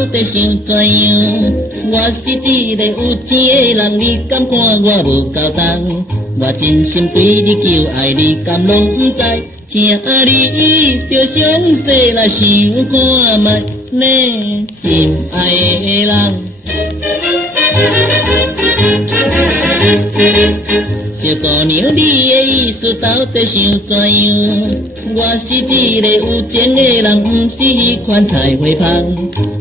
到底想怎样？我是一个有钱的人，你敢看我无够重？我真心对你求爱，你敢拢不知？请你着详细来想看卖，你心爱的人。小姑娘，你的意思到底想怎样？我是一个有钱的人，不是迄款菜花芳，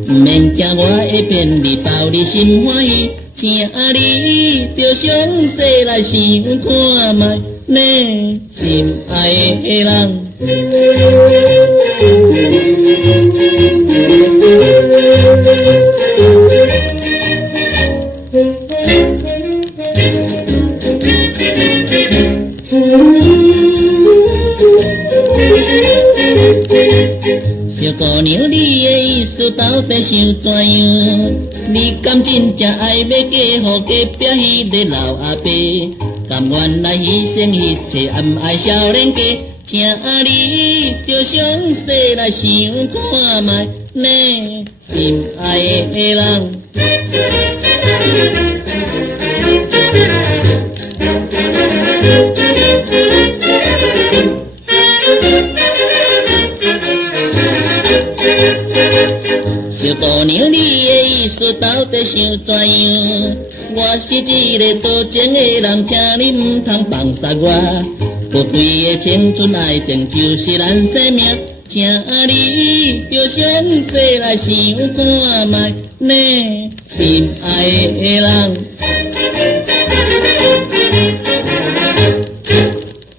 不免惊我会骗你，逗你心欢喜。请你着详细来想看卖，你心爱的人。小姑娘，你的意思到底想怎样？你敢真正爱要嫁予隔壁迄个老阿伯？甘愿来牺牲一切，也不爱少年家？请你着详细来想看卖，你心爱的人。小姑娘，你的意思到底想怎样？我是一个多情的人，请你唔通放杀我。不对的青春爱情就是咱生命，请你着详细来想看卖，你心爱的人。